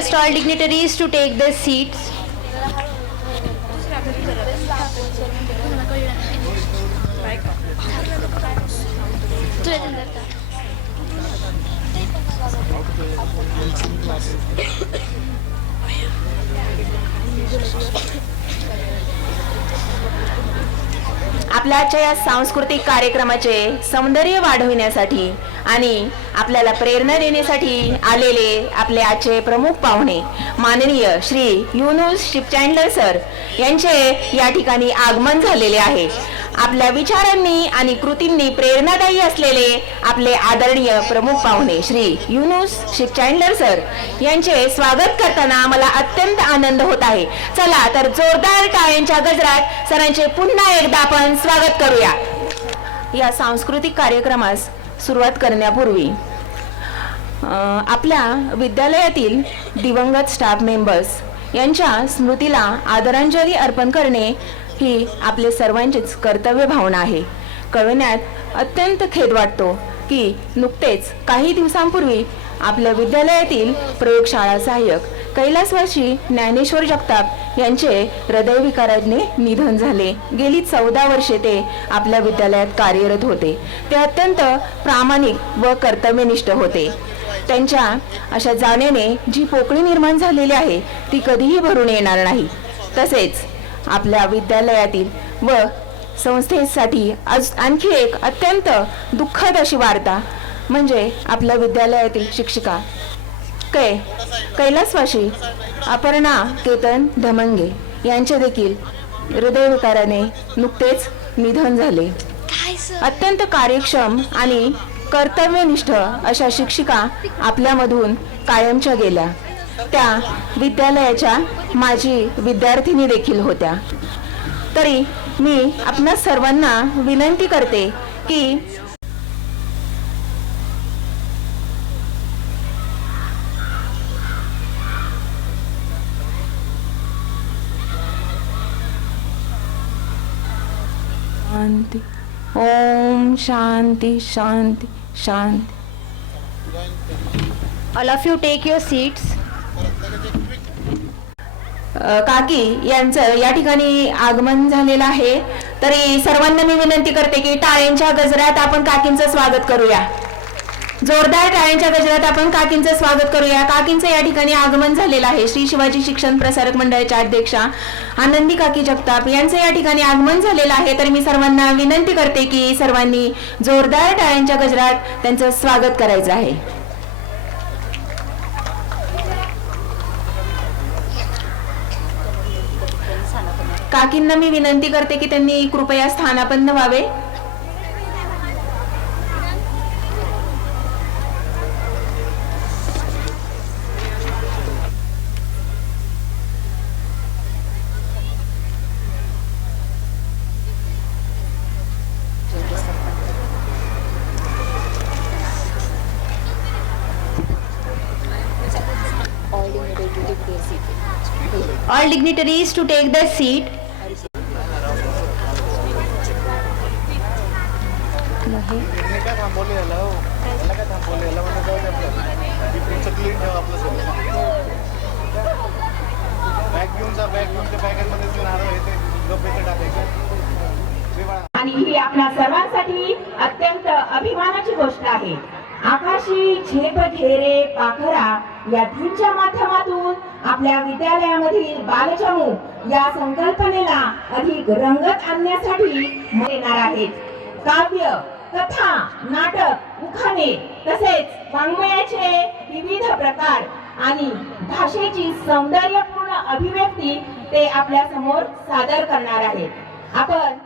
request all dignitaries to take their seats. आपल्या आजच्या या सांस्कृतिक कार्यक्रमाचे सौंदर्य वाढविण्यासाठी आणि आपल्याला प्रेरणा देण्यासाठी आलेले आपले आजचे प्रमुख पाहुणे माननीय श्री युनुस शिपचँडलर सर यांचे या ठिकाणी आगमन झालेले आहे. आपल्या विचारांनी आणि कृतींनी प्रेरणादायी असलेले आपले आदरणीय प्रमुख पाहुणे श्री युनुस शिपचँडलर सर यांचे स्वागत करताना मला अत्यंत आनंद होत आहे. चला तर जोरदार टाळ्यांच्या गजरात सरांचे पुन्हा एकदा आपण स्वागत करूया. या सांस्कृतिक कार्यक्रमास सुरुवात करण्यापूर्वी आपल्या विद्यालयातील दिवंगत स्टाफ मेंबर्स यांच्या स्मृतीला आदरांजली अर्पण करणे ही आपले सर्वांचीच कर्तव्य भावना आहे. कळविण्यात अत्यंत खेद वाटतो की नुकतेच काही दिवसांपूर्वी आपल्या विद्यालयातील प्रयोगशाळा सहाय्यक कैलासवासी ज्ञानेश्वर जगताप यांचे हृदयविकाराने निधन झाले. गेली 14 वर्षे ते आपल्या विद्यालयात कार्यरत होते. ते अत्यंत प्रामाणिक व कर्तव्यनिष्ठ होते. त्यांच्या अशा जाण्याने जी पोकळी निर्माण झालेली आहे ती कधीही भरून येणार नाही. तसेच आपल्या विद्यालयातील व संस्थेसाठी आज आणखी एक अत्यंत दुःखद अशी वार्ता म्हणजे आपल्या विद्यालयातील शिक्षिका कैलासवासी अपर्णा केतन धमंगे यांचे देखील हृदयविकाराने नुकतेच निधन झाले. अत्यंत कार्यक्षम आणि कर्तव्यनिष्ठ अशा शिक्षिका आपल्यामधून कायमच्या गेल्या. त्या विद्यालयाच्या माजी विद्यार्थिनी देखील होत्या. तरी मी आपणा सर्वांना विनंती करते की शांती, ओम शांती शांती शांती. All of you take your seats. काकी यांचं या ठिकाणी आगमन झालेलं आहे. तरी सर्वांना मी विनंती करते की टाळ्यांच्या गजरात आपण काकींचं स्वागत करूया. जोरदार टाळ्यांच्या गजरात आपण काकींचं स्वागत करूया. काकींचं या ठिकाणी आगमन झालेलं आहे. श्री शिवाजी शिक्षण प्रसारक मंडळाच्या अध्यक्षा आनंदी काकी जगताप यांचं या ठिकाणी आगमन झालेलं आहे. तर मी सर्वांना विनंती करते की सर्वांनी जोरदार टाळ्यांच्या गजरात त्यांचं स्वागत करायचं आहे. काकींना मी विनंती करते की त्यांनी कृपया स्थानापन्न व्हावे. All dignitaries to take their seat. आणि ही आपल्या सर्वांसाठी अत्यंत अभिमानाची गोष्ट आहे. आकाशी झेप घेरे पाखरा या धूनच्या माध्यमातून आपल्या विद्यालयामधील बालचमू या संकल्पनेला अधिक रंगत आणण्यासाठी येणार आहेत. काव्य, कथा, नाटक, उखाणे तसेच वाङ्मयाचे विविध प्रकार आणि भाषेची सौंदर्यपूर्ण अभिव्यक्ती ते आपल्या समोर सादर करणार आहेत. आपण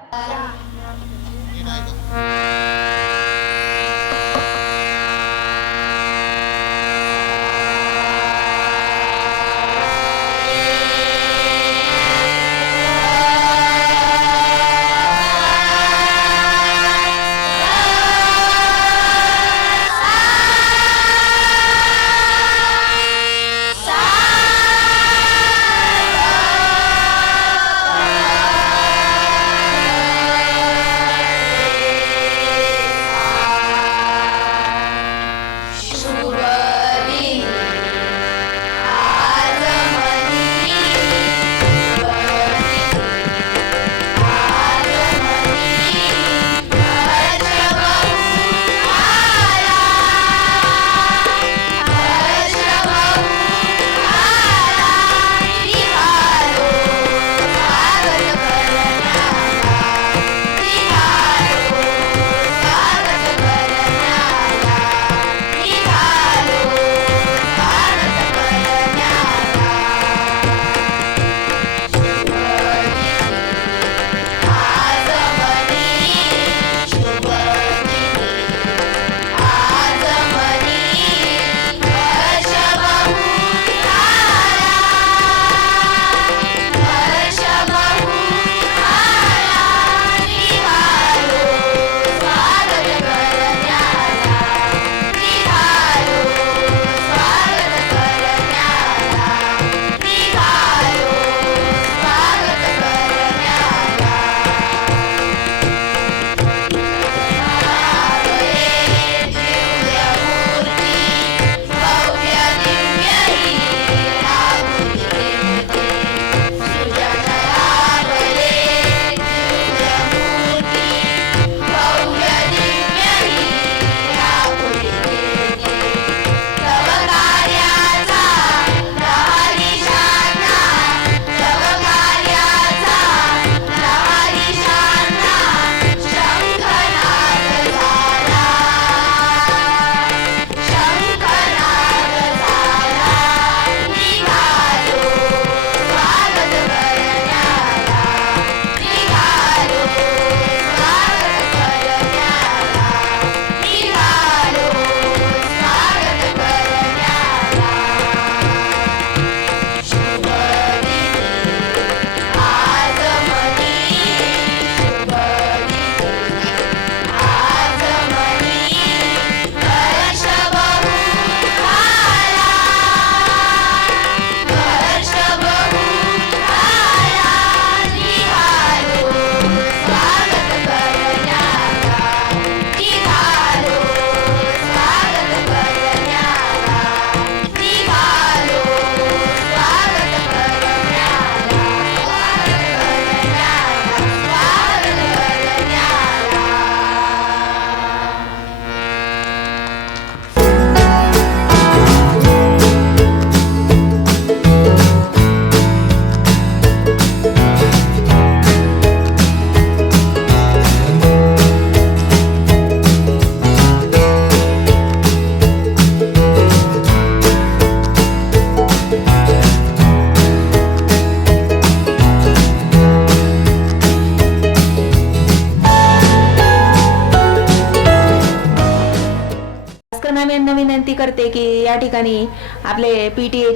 यांना विनंती करते की या ठिकाणी आपले PTA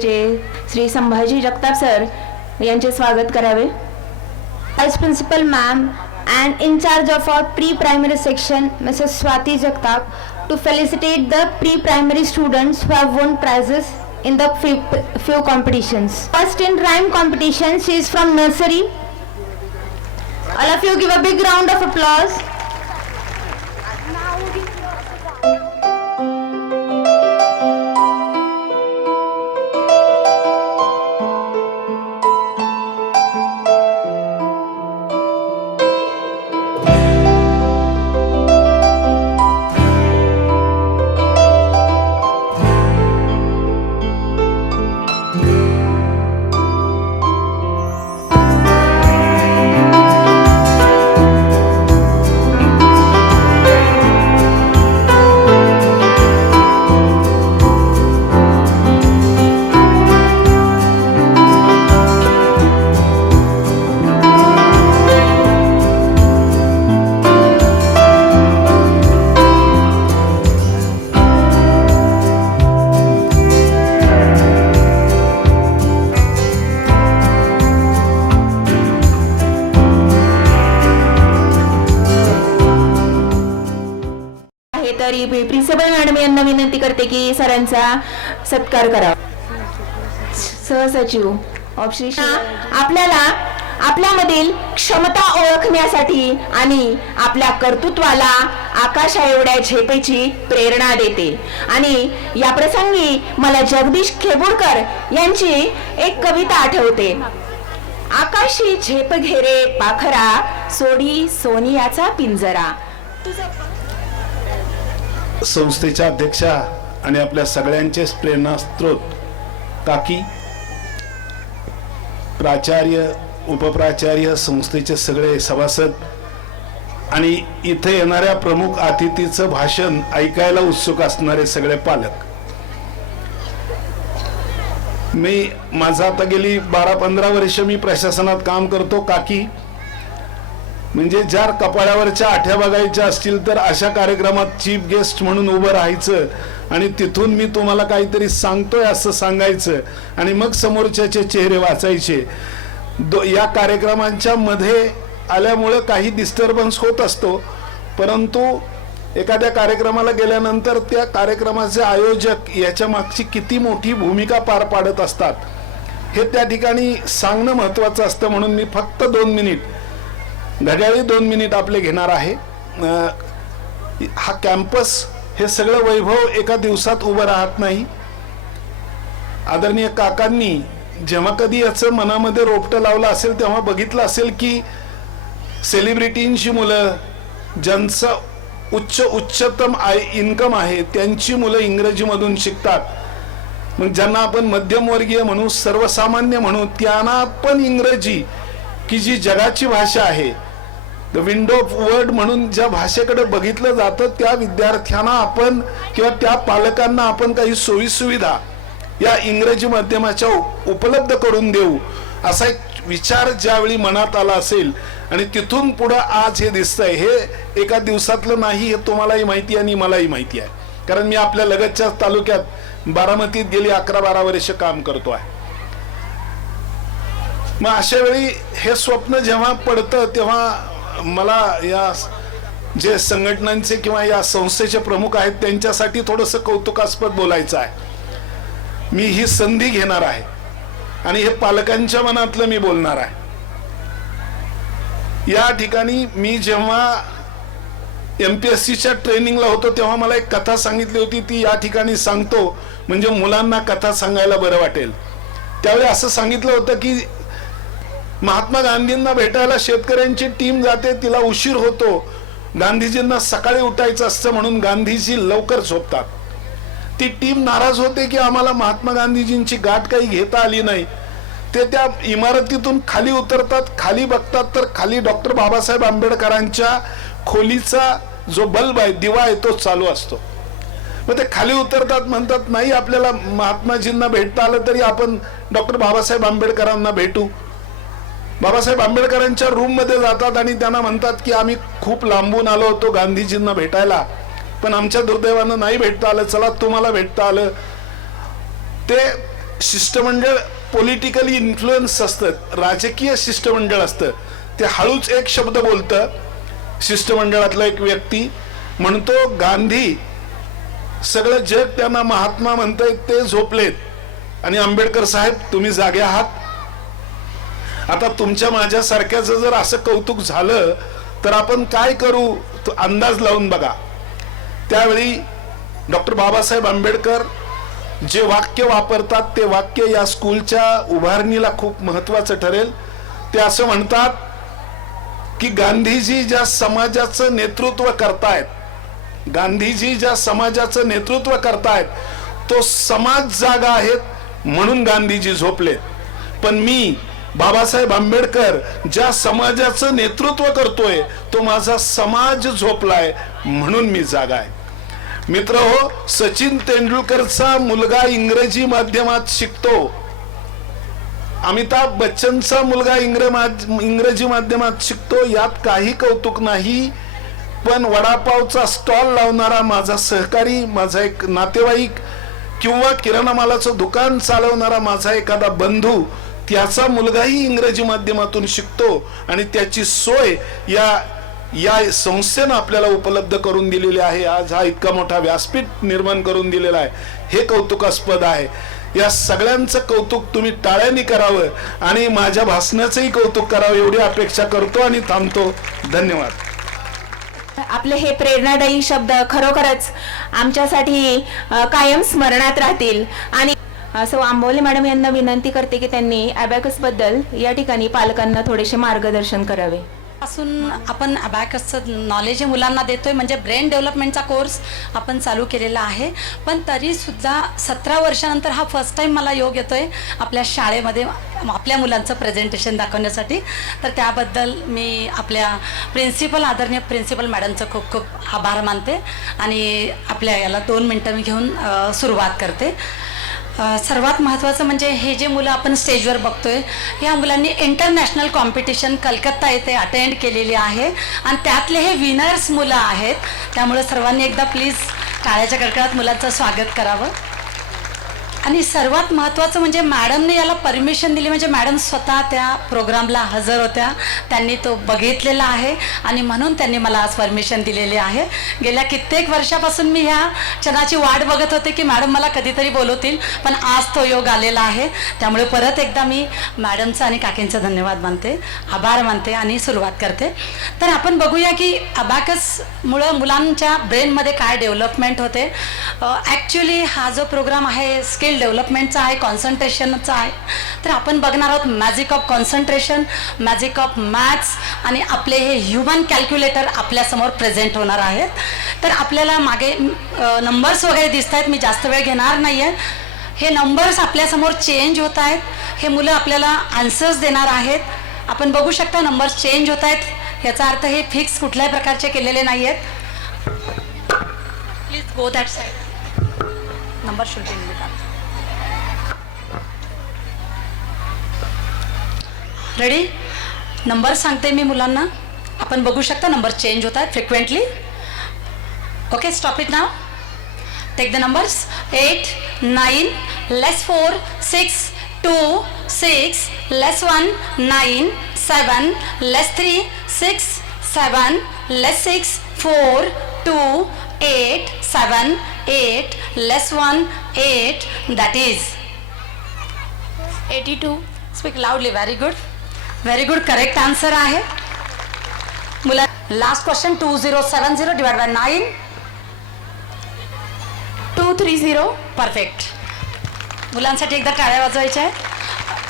श्री संभाजी जगताप सर यांचे स्वागत करावे. Vice Principal Ma'am and in charge of our pre-primary section, Mrs. Swati Jagtap, to felicitate the pre-primary students who have won prizes in the few competitions. First in rhyme competition, she is from nursery. All of you give a big round of applause. तरी principal madam यांना विनंती करते की सरांचा सत्कार करावा. सहसचिव option आपल्याला आपल्यामधील क्षमता ओळखण्यासाठी आणि आपल्या कर्तृत्वाला आकाशा एवढ्या झेपेची प्रेरणा देते. आणि या प्रसंगी मला जगदीश खेबुडकर यांची एक कविता आठवते. आकाशी झेप घेरे पाखरा सोडी सोनियाचा पिंजरा. संस्थेच्या अध्यक्षा आणि आपल्या सगळ्यांचेच प्रेरणास्त्रोत काकी, प्राचार्य, उपप्राचार्य, संस्थेचे सगळे सभासद आणि इथे येणाऱ्या प्रमुख अतिथीचं भाषण ऐकायला उत्सुक असणारे सगळे पालक. माझा आता गेली 12-15 वर्ष मी प्रशासनात काम करतो काकी. म्हणजे ज्या कपाळावरच्या आठ्या बघायच्या असतील तर अशा कार्यक्रमात चीफ गेस्ट म्हणून उभं राहायचं आणि तिथून मी तुम्हाला काहीतरी सांगतोय असं सांगायचं आणि मग समोरच्याचे चेहरे वाचायचे. या कार्यक्रमांच्या मध्ये आल्यामुळं काही डिस्टर्बन्स होत असतो, परंतु एखाद्या कार्यक्रमाला गेल्यानंतर त्या कार्यक्रमाचे आयोजक याच्या मागची किती मोठी भूमिका पार पाडत असतात हे त्या ठिकाणी सांगणं महत्त्वाचं असतं. म्हणून मी फक्त 2 मिनिट, घड्याळी 2 मिनिट आपले घेणार आहे. हा कॅम्पस हे सगळं वैभव एका दिवसात उभं राहत नाही. आदरणीय काकांनी जेव्हा कधी याचं मनामध्ये रोपटं लावलं असेल तेव्हा बघितलं असेल की सेलिब्रिटींची मुलं, ज्यांचं उच्चतम इन्कम आहे त्यांची मुलं इंग्रजीमधून शिकतात. मग ज्यांना आपण मध्यमवर्गीय म्हणू, सर्वसामान्य म्हणू, त्यांना पण इंग्रजी की जी जगाची भाषा आहे, द विंडो ऑफ वर्ल्ड म्हणून ज्या भाषेकडे बघितलं जातं, त्या विद्यार्थ्यांना आपण किंवा त्या पालकांना आपण काही सोयीसुविधा या इंग्रजी माध्यमाच्या उपलब्ध करून देऊ असा एक विचार ज्यावेळी मनात आला असेल आणि तिथून पुढे आज हे दिसतंय, हे एका दिवसातलं नाही, हे तुम्हालाही माहिती आहे आणि मलाही माहिती आहे. कारण मी आपल्या लगतच्या तालुक्यात बारामतीत गेली 11-12 वर्ष काम करतो आहे. मग अशा वेळी हे स्वप्न जेव्हा पडतं तेव्हा मला या जे संघटनांचे किंवा या संस्थेचे प्रमुख आहेत त्यांच्यासाठी थोडंसं कौतुकास्पद बोलायचं आहे. मी ही संधी घेणार आहे आणि हे पालकांच्या मनातलं मी बोलणार आहे. या ठिकाणी मी जेव्हा MPSCच्या ट्रेनिंगला होतो तेव्हा मला एक कथा सांगितली होती, ती या ठिकाणी सांगतो म्हणजे मुलांना कथा सांगायला बरं वाटेल. त्यावेळी असं सांगितलं होतं की महात्मा गांधींना भेटायला शेतकऱ्यांची टीम जाते, तिला उशीर होतो, गांधीजींना सकाळी उठायचं असतं म्हणून गांधीजी लवकर झोपतात. ती टीम नाराज होते की आम्हाला महात्मा गांधीजींची गाठ काही घेता आली नाही. ते त्या इमारतीतून खाली उतरतात, खाली बघतात तर खाली डॉक्टर बाबासाहेब आंबेडकरांच्या खोलीचा जो बल्ब आहे, दिवा आहे, तो चालू असतो. मग ते खाली उतरतात, म्हणतात नाही आपल्याला महात्माजींना भेटता आलं तरी आपण डॉक्टर बाबासाहेब आंबेडकरांना भेटू. बाबासाहेब आंबेडकरांच्या रूम मध्ये जातात आणि त्यांना म्हणतात की आम्ही खूप लांबून आलो होतो गांधीजींना भेटायला, पण आमच्या दुर्दैवानं नाही भेटता आलं. चला तुम्हाला भेटता आलं. ते शिष्टमंडळ पॉलिटिकली इन्फ्लुएन्स असतं, राजकीय शिष्टमंडळ असतं. ते हळूच एक शब्द बोलतं. शिष्टमंडळातला एक व्यक्ती म्हणतो, गांधी सगळं जग त्यांना महात्मा म्हणतंय, ते झोपलेत आणि आंबेडकर साहेब तुम्ही जागे आहात. आता तुमच्या माझ्यासारख्याचं जर असं कौतुक झालं तर आपण काय करू, तो अंदाज लावून बघा. त्यावेळी डॉक्टर बाबासाहेब आंबेडकर जे वाक्य वापरतात ते वाक्य या स्कूलच्या उभारणीला खूप महत्वाचं ठरेल. ते असं म्हणतात की गांधीजी ज्या समाजाचं नेतृत्व करतायत, गांधीजी ज्या समाजाचं नेतृत्व करतायत तो समाज जागा आहेत म्हणून गांधीजी झोपलेत, पण मी बाबासाहेब आंबेडकर ज्या समाजाचं नेतृत्व करतोय तो माझा समाज झोपलाय म्हणून मी जागा आहे. मित्र हो, सचिन तेंडुलकरचा मुलगा इंग्रजी माध्यमात शिकतो, अमिताभ बच्चनचा मुलगा इंग्रजी माध्यमात शिकतो, यात काही कौतुक नाही. पण वडापावचा स्टॉल लावणारा माझा सहकारी, माझा एक नातेवाईक किंवा किराणा मालाचं दुकान चालवणारा माझा एखादा बंधू, त्याचा मुलगाही इंग्रजी माध्यमातून शिकतो आणि त्याची सोय या संस्थेनं आपल्याला उपलब्ध करून दिलेली आहे. आज हा इतका मोठा व्यासपीठ निर्माण करून दिलेला आहे, हे कौतुकास्पद आहे. या सगळ्यांचं कौतुक तुम्ही टाळ्यांनी करावं आणि माझ्या भाषणाचंही कौतुक करावं एवढी अपेक्षा करतो आणि थांबतो. धन्यवाद. आपले हे प्रेरणादायी शब्द खरोखरच आमच्यासाठी कायम स्मरणात राहतील. आणि असं आंबोले मॅडम यांना विनंती करते की त्यांनी अबॅकस बद्दल या ठिकाणी पालकांना थोडेसे मार्गदर्शन करावे. पासून आपण अबॅकसचं नॉलेज मुलांना देतोय, म्हणजे ब्रेन डेव्हलपमेंटचा कोर्स आपण चालू केलेला आहे. पण तरीसुद्धा 17 वर्षानंतर हा फर्स्ट टाईम मला योग येतोय आपल्या शाळेमध्ये आपल्या मुलांचं प्रेझेंटेशन दाखवण्यासाठी. तर त्याबद्दल मी आपल्या आदरणीय प्रिन्सिपल मॅडमचं खूप खूप आभार मानते आणि आपल्या याला 2 मिनटं मी घेऊन सुरुवात करते. सर्वात महत्त्वाचं म्हणजे हे जे मुलं आपण स्टेजवर बघतोय, या मुलांनी इंटरनॅशनल कॉम्पिटिशन कलकत्ता येथे अटेंड केलेली आहे आणि त्यातले हे विनर्स मुलं आहेत. त्यामुळे सर्वांनी एकदा प्लीज टाळ्याच्या कडकडात मुलांचं स्वागत करावं. आणि सर्वात महत्त्वाचं म्हणजे मॅडमने याला परमिशन दिली, म्हणजे मॅडम स्वतः त्या प्रोग्रामला हजर होत्या, त्यांनी तो बघितलेला आहे आणि म्हणून त्यांनी मला आज परमिशन दिलेली आहे. गेल्या कित्येक वर्षापासून मी ह्या क्षणाची वाट बघत होते की मॅडम मला कधीतरी बोलवतील, पण आज तो योग आलेला आहे. त्यामुळे परत एकदा मी मॅडमचं आणि काकींचं धन्यवाद मानते, आभार मानते आणि सुरुवात करते. तर आपण बघूया की अबॅकसमुळं मुलांच्या ब्रेनमध्ये काय डेव्हलपमेंट होते. ॲक्च्युली हा जो प्रोग्राम आहे स्किल डेव्हलपमेंटचा आहे, कॉन्सन्ट्रेशनचा आहे. तर आपण बघणार आहोत magic of concentration, magic of maths आणि आपले हे ह्युमन कॅल्क्युलेटर आपल्यासमोर प्रेझेंट होणार आहेत. तर आपल्याला मागे नंबर्स वगैरे दिसत आहेत, मी जास्त वेळ घेणार नाही आहे. हे नंबर्स आपल्यासमोर चेंज होत आहेत, हे मुलं आपल्याला आन्सर्स देणार आहेत. आपण बघू शकता नंबर्स चेंज होत आहेत, याचा अर्थ हे फिक्स कुठल्याही प्रकारचे केलेले नाही आहेत. Please go that side, number shooting ready. Number सांगते मी मुलांना, आपण बघू शकता नंबर चेंज होत आहेत frequently. Okay, stop it now. Take the numbers 8, 9, less 4, 6, 2, 6, less 1, 9, 7, less 3, 6, 7, less 6, 4, 2, 8, 7, 8, less 1, 8, that is 82. Speak loudly. Very good. Very good. Correct answer आहे. मुला last question 2070 divide by 9. 230. Perfect. मुलांसाठी एकदा टाळ्या वाजवायच्या आहेत.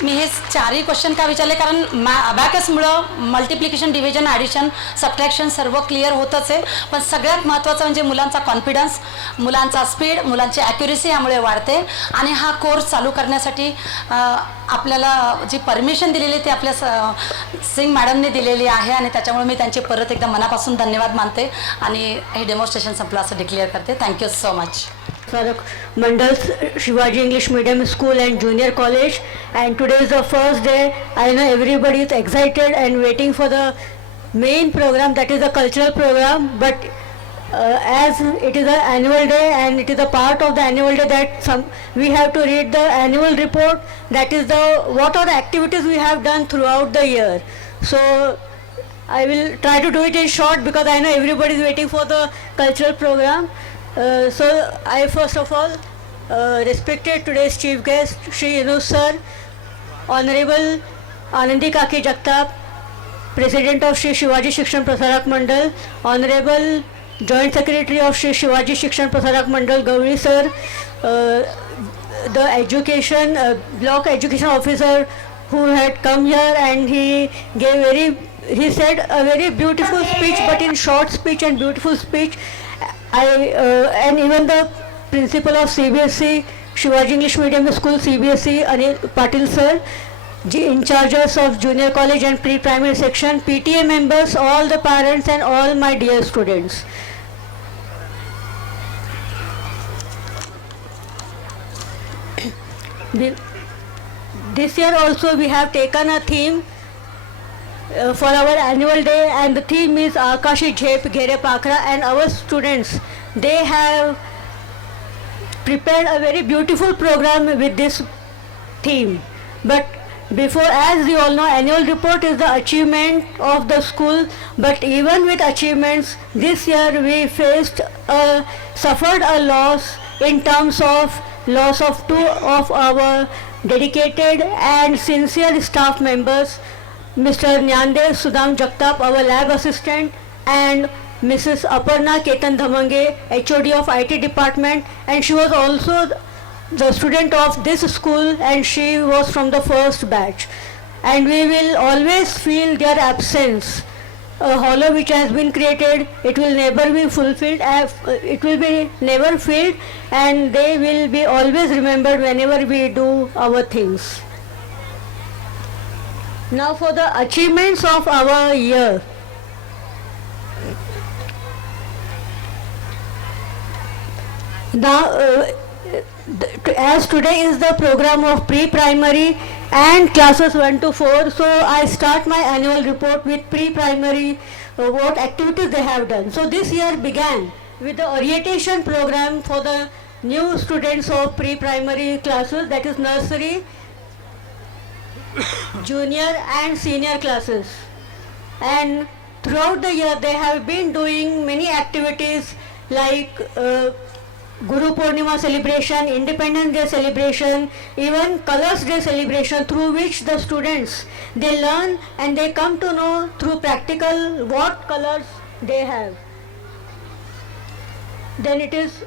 मी हे 4ही क्वेश्चन का विचारले, कारण अबॅकसमुळं मल्टिप्लिकेशन, डिव्हिजन, ॲडिशन, सबट्रॅक्शन सर्व क्लिअर होतच आहे. पण सगळ्यात महत्त्वाचं म्हणजे मुलांचा कॉन्फिडन्स, मुलांचा स्पीड, मुलांची ॲक्युरेसी यामुळे वाढते. आणि हा कोर्स चालू करण्यासाठी आपल्याला जी परमिशन दिलेली ती आपल्या सिंग मॅडमने दिलेली आहे आणि त्याच्यामुळे मी त्यांचे परत एकदा मनापासून धन्यवाद मानते आणि हे डेमॉन्स्ट्रेशन संपलं असं डिक्लेअर करते. Thank you so much. Mandals Shivaji English Medium School and Junior College, and today is the first day. I know everybody is excited and waiting for the main program, that is the cultural program, but as it is an annual day and it is a part of the annual day that we have to read the annual report, that is what are the activities we have done throughout the year. So I will try to do it in short because I know everybody is waiting for the cultural program. So I first of all respected today's chief guest Shri Yunus sir, Honorable Anandi Kaki Jagtap, President of Shri Shivaji Shikshan Prasarak Mandal, Honorable Joint Secretary of Shri Shivaji Shikshan Prasarak Mandal Gauri sir, the education block education officer who had come here, and he said a very beautiful speech, but in short speech and beautiful speech. And even the principal of CBSE, Shivaji English Medium School CBSE, Anil Patil sir, in charges of junior college and pre-primary section, PTA members, all the parents and all my dear students. This year also we have taken a theme for our annual day, and the theme is Akashi Jhep Ghere Pakra, and our students, they have prepared a very beautiful program with this theme. But before, as you all know, annual report is the achievement of the school, but even with achievements, this year we suffered a loss in terms of loss of two of our dedicated and sincere staff members, Mr. Nyandev Sudam Jagtap, our lab assistant, and Mrs. Aparna Ketan Dhamange, HOD of IT department, and she was also the student of this school, and she was from the first batch. And we will always feel their absence. A hollow which has been created, it will never be fulfilled, it will be never filled, and they will be always remembered whenever we do our things. Now for the achievements of our year. Now, as today is the program of pre-primary and classes 1 to 4, so I start my annual report with pre-primary, what activities they have done. So this year began with the orientation program for the new students of pre-primary classes, that is nursery, junior and senior classes. And throughout the year they have been doing many activities like Guru Purnima celebration, Independence Day celebration, even Colors Day celebration, through which the students, they learn and they come to know through practical what colors they have. Then it is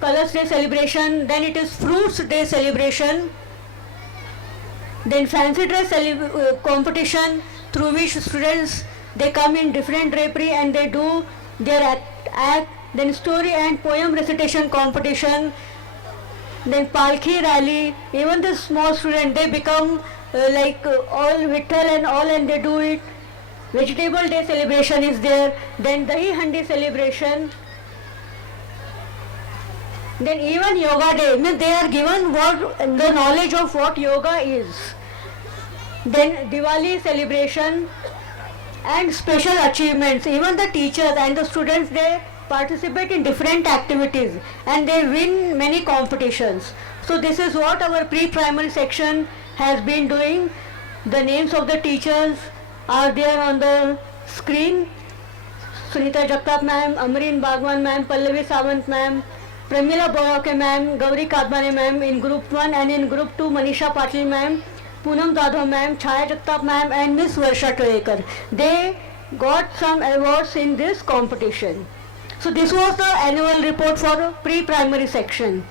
Colors Day celebration, then it is Fruits Day celebration, then Fancy Dress competition, through which students, they come in different drapery and they do their act. Then story and poem recitation competition, then Palki rally, even the small student, they become all Vittal and all, and they do it. Vegetable Day celebration is there, then Dahi Handi celebration, then even Yoga Day, means they are given the knowledge of what yoga is. Then Diwali celebration and special achievements, even the teachers and the students, they participate in different activities and they win many competitions. So this is what our pre-primary section has been doing. The names of the teachers are there on the screen. Sunita Jagtap ma'am, Amreen Bagwan ma'am, Pallavi Sawant ma'am, Pramila Borake ma'am, Gauri Kadmane ma'am in group 1, and in group 2 Manisha Patil ma'am, Poonam Dadhav ma'am, Chhaya Jagtap ma'am, and Miss Varsha Tolekar. They got some awards in this competition. So this was the annual report for pre-primary section.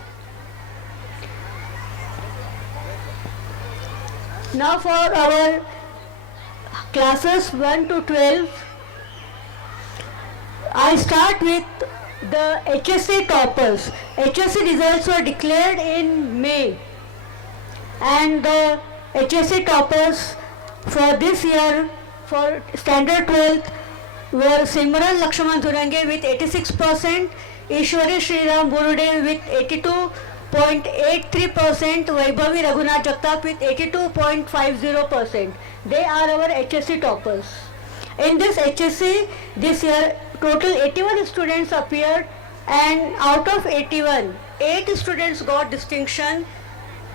Now for our classes 1 to 12, I start with the HSC toppers. HSC results were declared in May, and the HSC toppers for this year for standard 12th were Simran Lakshman Dhurange with 86%, Ishwari Sriram Burude with 82.83%, Vaibhavi Raghunath Jagtap with 82.50%. They are our HSC toppers. In this HSC, this year total 81 students appeared, and out of 81, 8 students got distinction,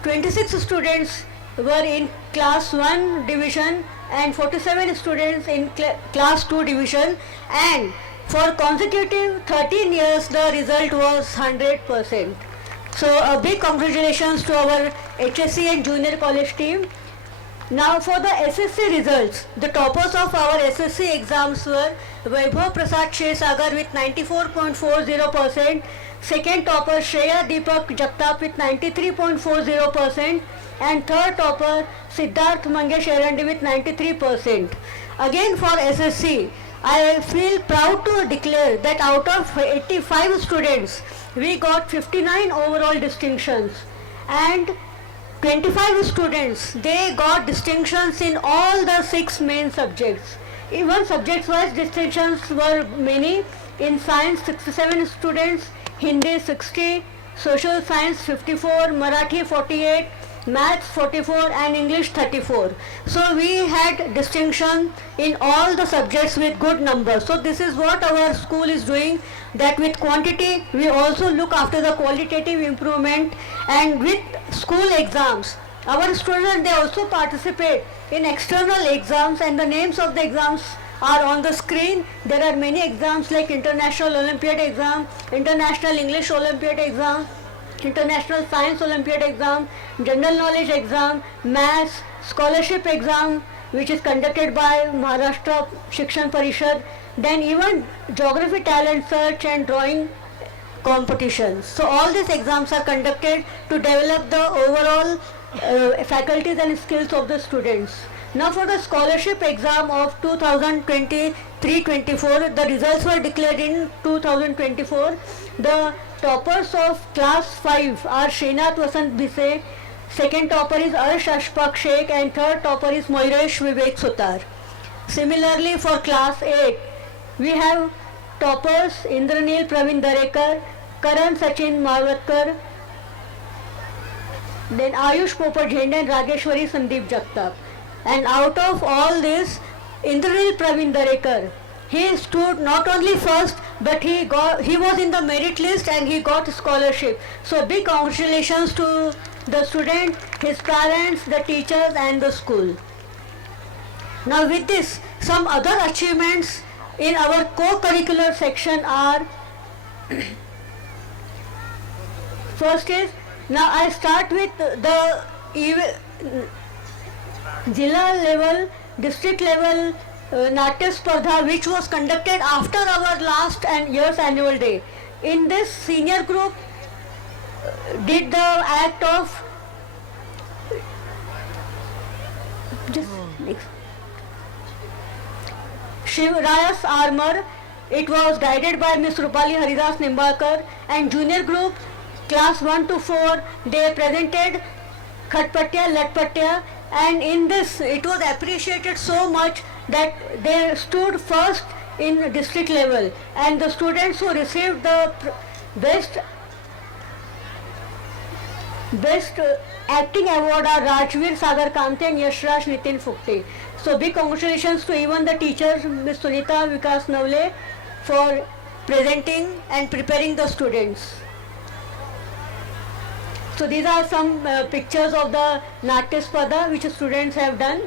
26 students were in class 1 division and 47 students in class 2 division, and for consecutive 13 years the result was 100%. So a big congratulations to our HSC and junior college team. Now for the SSC results, the toppers of our SSC exams were Vaibhav Prasad Sagar with 94.40%, second topper Shreya Deepak Jagtap with 93.40%, and third topper Siddharth Mangesh Erandi with 93%. Again for SSC, I feel proud to declare that out of 85 students, we got 59 overall distinctions, and 25 students, they got distinctions in all the 6 main subjects. Even subject-wise distinctions were many. In science, 67 students, Hindi 60, social science 54, Marathi 48, maths 44, and English 34. So we had distinction in all the subjects with good numbers. So this is what our school is doing, that with quantity we also look after the qualitative improvement, and with school exams our students, they also participate in external exams, and the names of the exams are on the screen. There are many exams like International Olympiad exam, International English Olympiad exam, International Science Olympiad exam, General Knowledge exam, Maths, Scholarship exam, which is conducted by Maharashtra Shikshan Parishad, then even Geography Talent Search and Drawing competitions. So all these exams are conducted to develop the overall faculties and skills of the students. Now for the scholarship exam of 2023-24, the results were declared in 2024. The toppers of class 5 are Srinath Vasant Bise, second topper is Arsh Ashfaq Sheikh, and third topper is Moiresh Vivek Sutar. Similarly for class 8, we have toppers Indranil Praveen Darekar, Karan Sachin Malvatkar, then Ayush Popat Jhende and Rageshwari Sandeep Jagtap. And out of all this, Indranil Praveen Darekar, he stood not only first, but he was in the merit list and he got scholarship. So big congratulations to the student, his parents, the teachers and the school. Now with this, some other achievements in our co-curricular section are first is, now I start with the Zilla level, district level Natya Spardha, which was conducted after our last year's annual day. In this, senior group did the act of Shivraya's Armor. It was guided by Miss Rupali Haridas Nimbalkar, and junior group class 1 to 4, they presented Khatpatya, Latpatya, and in this it was appreciated so much that they stood first in district level, and the students who received the best acting award are Rajveer Sagar Kamte and Yashraj Nitin Fukte. So big congratulations to even the teachers, Ms. Sunita Vikas Navle, for presenting and preparing the students. So these are some pictures of the Natya Spardha which students have done.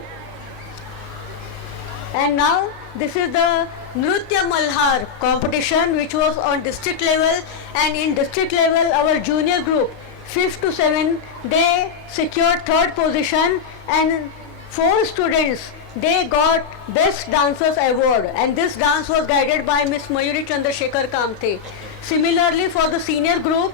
And now this is the Nrutya Malhar competition which was on district level, and in district level our junior group 5th to 7th, they secured 3rd position, and 4 students, they got Best Dancers Award, and this dance was guided by Miss Mayuri Chandrasekhar Kamte. Similarly for the senior group,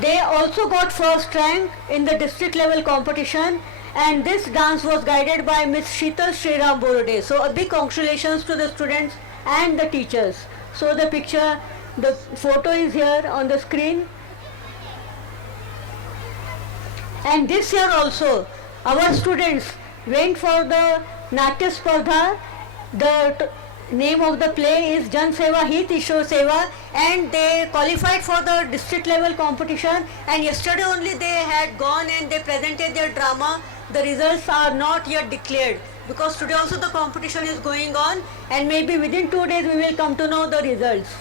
they also got 1st rank in the district level competition, and this dance was guided by Miss Sheetal Sriram Borode. So a big congratulations to the students and the teachers. So the photo is here on the screen. And this year also, our students went for the Natya Spardha. The name of the play is Jan Seva Hit Ishwar Seva, and they qualified for the district level competition, and yesterday only they had gone and they presented their drama. The results are not yet declared. because today also the competition is going on, and maybe within 2 days we will come to know the results.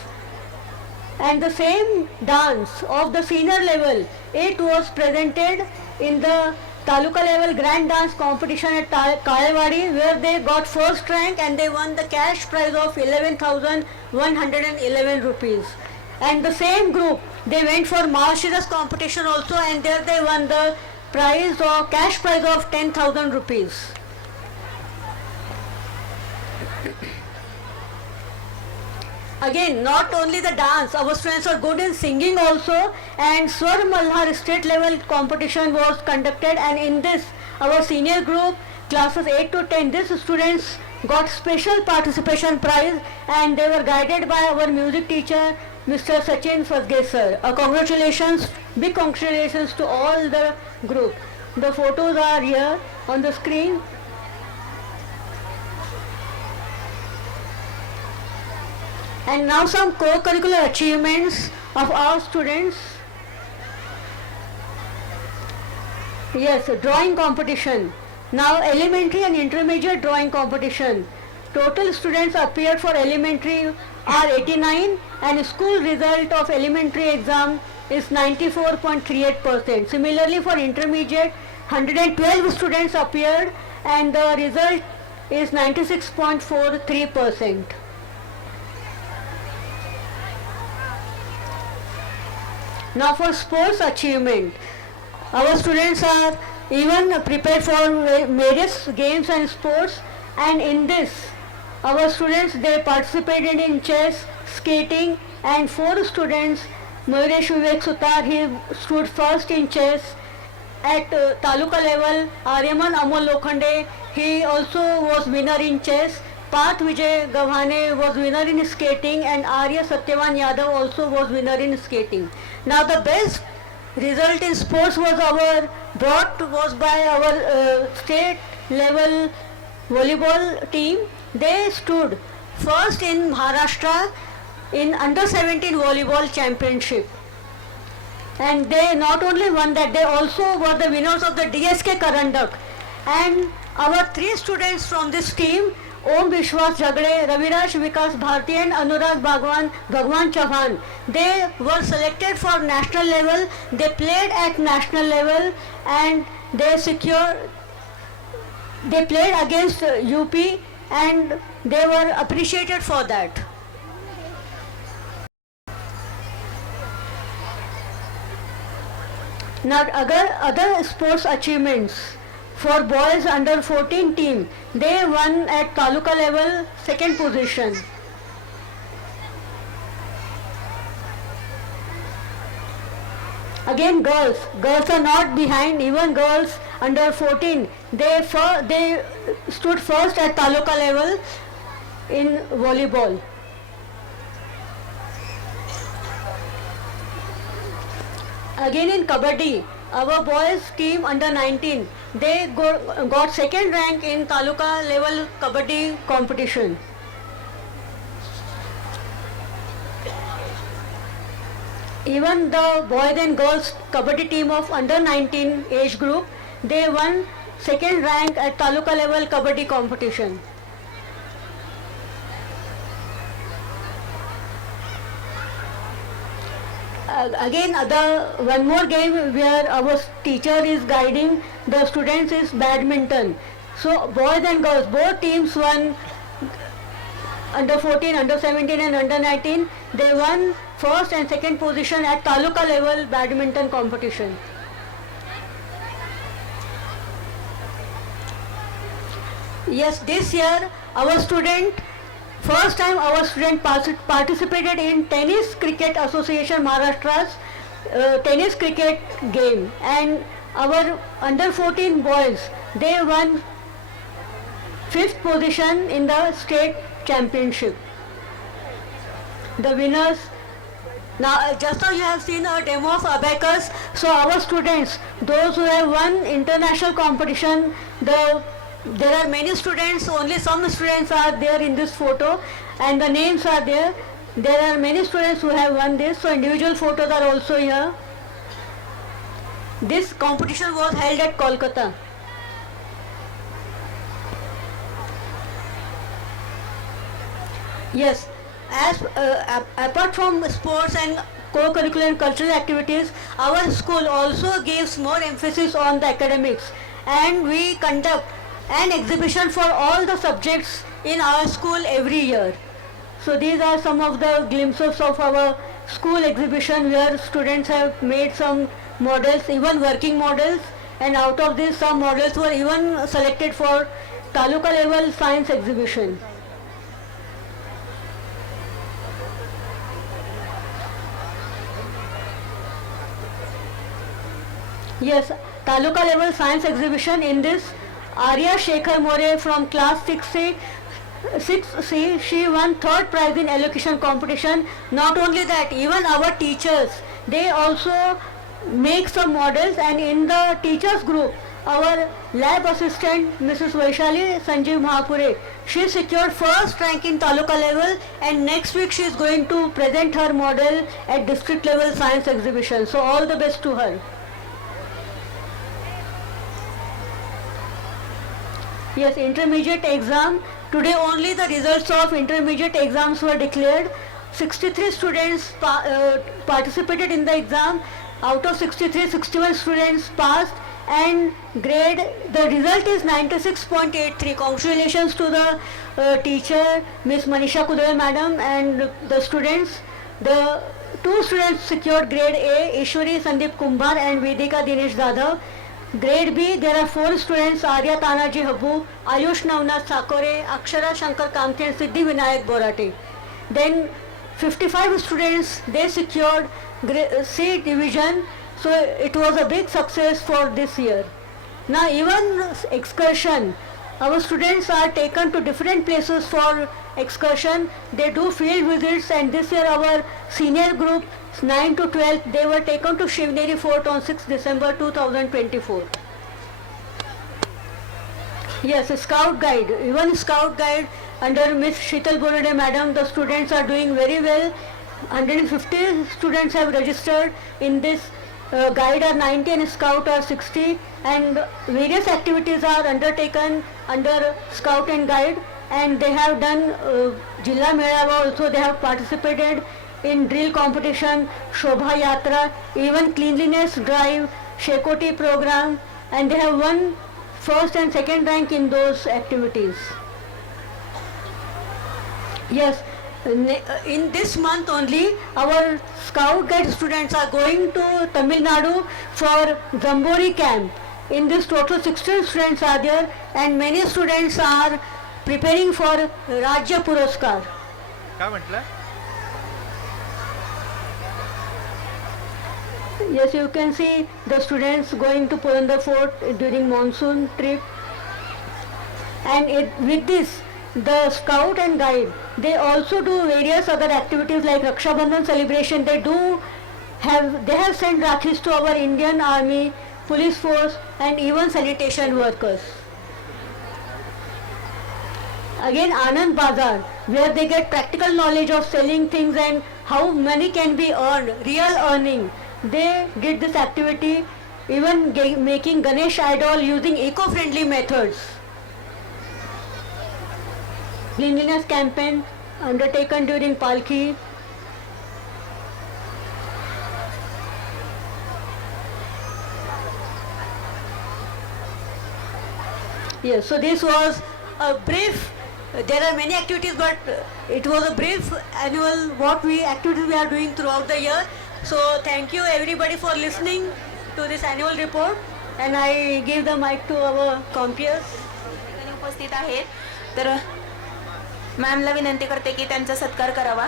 And the same dance of the senior level, it was presented in the Taluka level grand dance competition at Kalewadi, where they got first rank and they won the cash prize of 11,111 rupees. And the same group, they went for Maharshira's competition also, and there they won the prize or cash prize of 10,000 rupees. Again, not only the dance, our students are good in singing also, and Swar Malhar state level competition was conducted, and in this our senior group classes 8 to 10, these students got special participation prize, and they were guided by our music teacher Mr. Sachin Fasge sir. Congratulations, big congratulations to all the group. The photos are here on the screen. And now some co-curricular achievements of our students. Yes, drawing competition. Now elementary and intermediate drawing competition. Total students appeared for elementary are 89, and school result of elementary exam is 94.38%. Similarly for intermediate, 112 students appeared and the result is 96.43%. Now for sports achievement, our students are even prepared for various games and sports, and in this our students, they participated in chess, skating, and 4 students, Mayuresh Vivek Sutar, he stood first in chess. At Taluka level, Aryaman Amol Lokhande, he also was winner in chess. Path Vijay Gavhane was winner in skating, and Arya Satyavan Yadav also was winner in skating. Now the best result in sports was brought by our state level volleyball team. They stood first in Maharashtra in under 17 volleyball championship. And they not only won that, they also were the winners of the DSK Karandak. And our 3 students from this team, Om Vishwas Jagde, Raviraj Vikas Bharti and Anurag Bhagwan Chauhan, they were selected for national level. They played at national level and they played against UP and they were appreciated for that. Now other sports achievements. For boys under 14 team, they won at Taluka level 2nd position. Again girls are not behind, even girls under 14, they stood first at Taluka level in volleyball. Again in Kabaddi, our boys team under 19, they got 2nd rank in Taluka level Kabaddi competition. Even the boys and girls Kabaddi team of under 19 age group, they won 2nd rank at Taluka level Kabaddi competition. Again one more game where our teacher is guiding the students is badminton. So boys and girls, both teams won under 14, under 17 and under 19. They won 1st and 2nd position at Taluka level badminton competition. Yes, this year first time our student participated in Tennis Cricket Association Maharashtra's tennis cricket game, and our under 14 boys, they won 5th position in the state championship. The winners. Now just now you have seen a demo of abacus. So our students, those who have won international competition, there are many students, only some students are there in this photo and the names are there. There are many students who have won this, so individual photos are also here. This competition was held at Kolkata. Yes, as apart from sports and co-curricular and cultural activities, our school also gives more emphasis on the academics, and we conduct an exhibition for all the subjects in our school every year. So these are some of the glimpses of our school exhibition where students have made some models, even working models, and out of this some models were even selected for taluka level science exhibition. Yes, taluka level science exhibition. In this, Arya Shekhar More from class 6C, she won third prize in elocution competition. Not only that, even our teachers, they also make some models, and in the teachers group, our lab assistant Mrs. Vaishali Sanjeev Mahapure, she secured first rank in taluka level, and next week she is going to present her model at district level science exhibition. So all the best to her. Yes, intermediate exam. Today only the results of intermediate exams were declared. 63 students participated in the exam. Out of 63, 61 students passed, and grade, the result is 96.83. Congratulations to the teacher, Miss Manisha Kudave madam, and the students. The two students secured grade A, Ishwari Sandeep Kumbar and Vedika Dinesh Jadhav. Grade B, there are 4 students, Arya Tanaji Habu, Ayush Navnath Sakore, Akshara Shankar Kamti and Siddhi Vinayak Borate. Then 55 students, they secured C division, so it was a big success for this year. Now even excursion, our students are taken to different places for excursion. They do field visits, and this year our senior group 9 to 12, they were taken to Shivneri Fort on 6 December 2024. Yes, Scout Guide, even Scout Guide under Miss Sheetal Borode madam, the students are doing very well. 150 students have registered in this guide are 90 and Scout are 60, and various activities are undertaken under Scout and Guide, and they have done Jilla Mehava also. They have participated in drill competition, Shobha Yatra, even cleanliness drive, Shekoti program, and they have won first and second rank in those activities. Yes, in this month only, our Scout Guide students are going to Tamil Nadu for Zambori camp. In this total 16 students are there, and many students are preparing for Rajya Puraskar. काय म्हटलं? Yes, you can see the students going to Purandar Fort during monsoon trip. And with this, the Scout and Guide, they also do various other activities like Raksha Bandhan celebration. They have sent Rakhis to our Indian Army, police force, and even sanitation workers. Again, Anand Bazar, where they get practical knowledge of selling things and how money can be earned, real earning. They did this activity, even making Ganesh idol using eco-friendly methods. Cleanliness campaign undertaken during Palki. Yes, so this was a brief. There are many activities, but it was a brief annual activities we are doing throughout the year. So thank you everybody for listening to this annual report, and I give the mic to our compeers. उपस्थित आहेत, तर मॅमला विनंती करते की त्यांचा सत्कार करावा.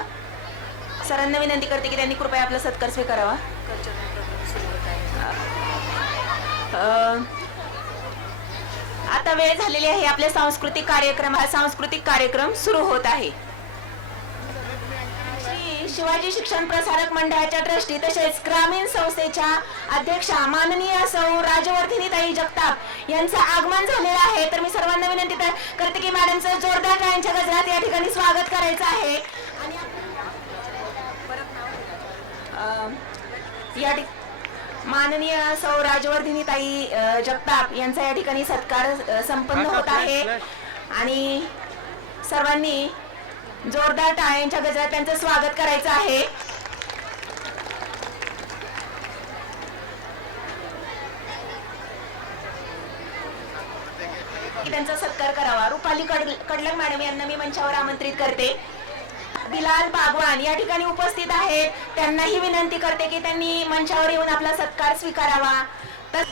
सरांना विनंती करते की त्यांनी कृपया आपला सत्कार स्वीकारावा. आता वेळ झालेली आहे आपल्या सांस्कृतिक कार्यक्रम सुरू होत आहे. शिवाजी शिक्षण प्रसारक मंडळाच्या ट्रस्टी तसेच ग्रामीण संस्थेच्या अध्यक्षा माननीय सौ राजवर्धिनीताई जगताप यांचं आगमन झालेलं आहे. तर मी सर्वांना विनंती करते की मॅडमचं जोरदार टाळ्यांच्या गजरात या ठिकाणी स्वागत करायचं आहे. आणि माननीय सौ राजवर्धिनीताई जगताप यांचा या ठिकाणी सत्कार संपन्न होत आहे. आणि सर्वांनी जोरदार टाळ्यांच्या गजरात त्यांचं स्वागत करायचं आहे. त्यांचा सत्कार करावा. रुपाली कडलक मॅडम यांना मी मंचावर आमंत्रित करते. बिलाल बागवान या ठिकाणी उपस्थित आहेत. त्यांनाही विनंती करते की त्यांनी मंचावर येऊन आपला सत्कार स्वीकारावा. तर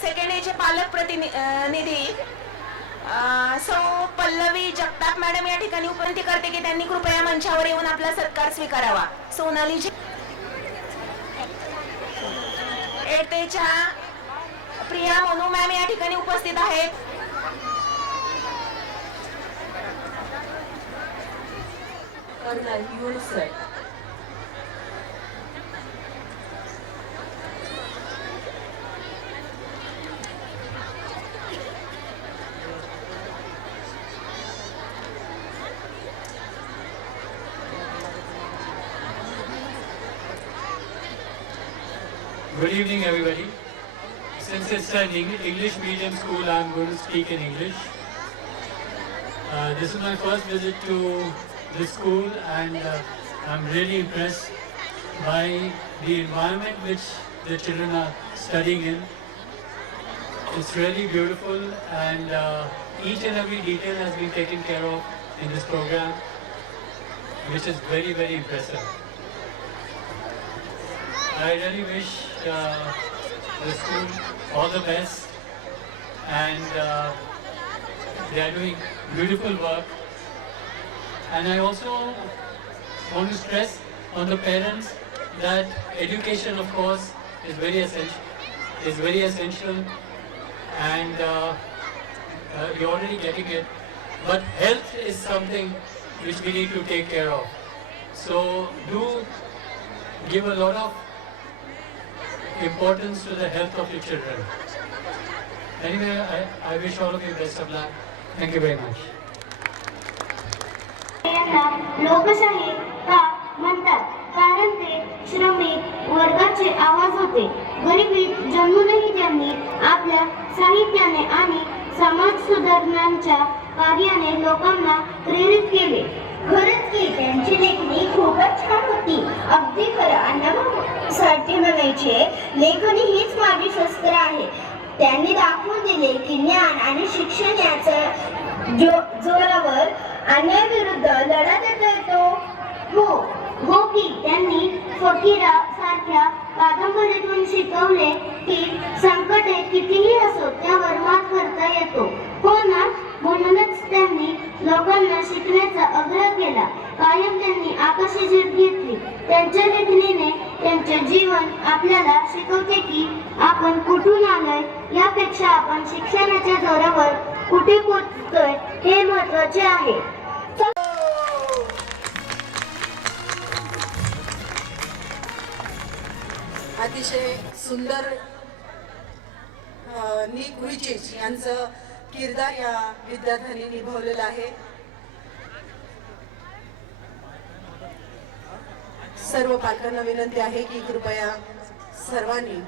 सेकंड एचे पालक प्रतिनिधी सौ पल्लवी जगताप मॅडम या ठिकाणी विनंती करते की त्यांनी कृपया मंचावर येऊन आपला सत्कार स्वीकारावा. सोनाली एटेच्या प्रिया मोनू मॅम या ठिकाणी उपस्थित आहेत. Good evening, everybody. Since it's an English medium school, I'm going to speak in English. This is my first visit to this school, and I'm really impressed by the environment which the children are studying in. It's really beautiful, and each and every detail has been taken care of in this program, which is very, very impressive. I really wish the school all the best, and they are doing beautiful work. And I also want to stress on the parents that education, of course, is very essential, and you're already getting it. But health is something which we need to take care of. So do give a lot of importance to the health of your children. Anyway, I wish all of you best of luck. Thank you very much. लोकशाही का म्हणतात कारण ते श्रमिक वर्गाचे आवाज होते. गरिबीत जन्मूनही त्यांनी आपल्या साहित्याने आणि समाज सुधारणांच्या कार्याने लोकांना प्रेरित केले. खरंच की त्यांची लेखणी खूपच छान होती. अगदी खरं अण्णाभाऊ साठे म्हणायचे, लेखनी हीच माझी शस्त्र आहे. त्यांनी दाखवून दिले की ज्ञान आणि शिक्षण याच्या जोरावर अन्यायाविरुद्ध लढा देता येतो. हो की त्यांनी फकीरा सारख्या कादंबरीतून शिकवले की संकटे कितीही असो त्यावर मात करता येतो. हो ना, म्हणूनच त्यांनी लोकांना शिकण्याचा आग्रह केला. कायम त्यांनी आकाशी झेप घेतली. त्यांच्या लेखणीने त्यांचे जीवन आपल्याला शिकवते की आपण कुठून आलोय यापेक्षा आपण शिक्षणाच्या जोरावर कुठे पोहोचतोय हे महत्त्वाचे आहे. अतिशय सुंदर निक व्हिचिच यांचं किरदार या विद्यार्थ्यांनी निभावलेलं आहे. सर्व पालकांना विनंती आहे की कृपया सर्वांनी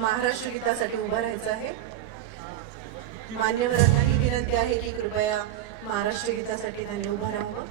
महाराष्ट्र गीतासाठी उभं राहायचं आहे. मान्यवरांनाही विनंती आहे की कृपया महाराष्ट्र गीतासाठी त्यांनी उभं राहावं.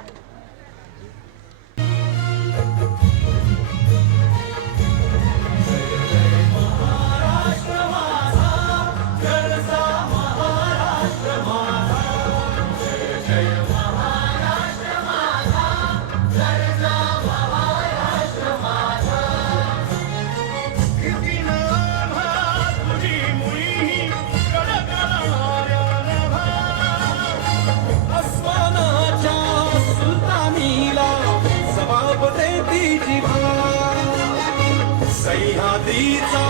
सह्याद्रीचा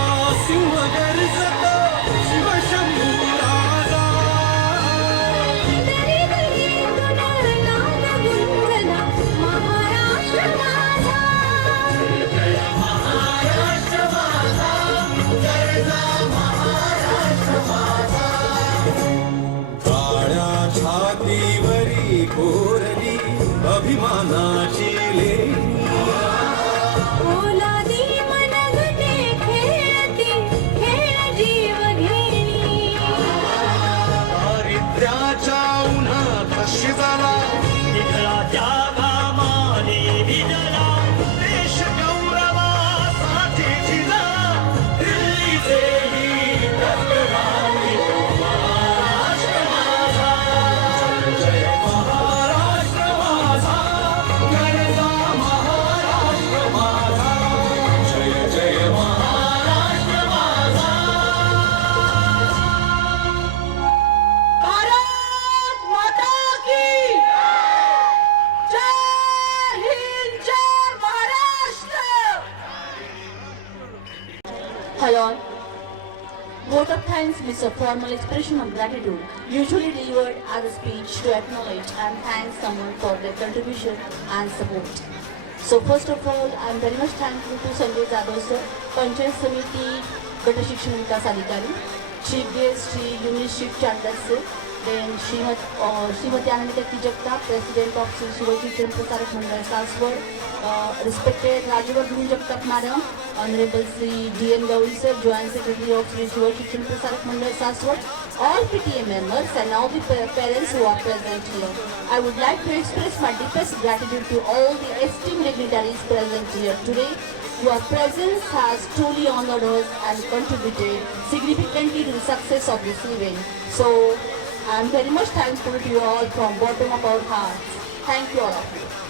सिंह गर्जत शिवशंभू राजा. महाराष्ट्र माझा, महाराष्ट्र माझा, महाराष्ट्र माझा. काळ्या छातीवरी कोरली अभिमानाची लेणी. ओलादी मनगटे खेळती खेळ जीव घेणी. is a formal expression of gratitude, usually delivered as a speech to acknowledge and thank someone for their contribution and support. So first of all, I am very much thankful to Sanjay Jadhav sir, Panchayat Samiti Gata Shikshan Vikas Adhikari, Chief Guest Shri Yunis Shiv Chandak sir, then Srimati Anandita Jagtap, President of Sri Shivaji Film Prasarak Mandal Saswad, respected Rajavardhani Jagtap Madam, Honorable Sri D.N. Gauri sir, Joint Secretary of Sri Shivaji Film Prasarak Mandal Saswad, all PTA members and all the parents who are present here. I would like to express my deepest gratitude to all the esteemed dignitaries present here today. Your presence has truly honored us and contributed significantly to the success of this event. So, I am very much thankful to you all from bottom of our hearts. Thank you all of you.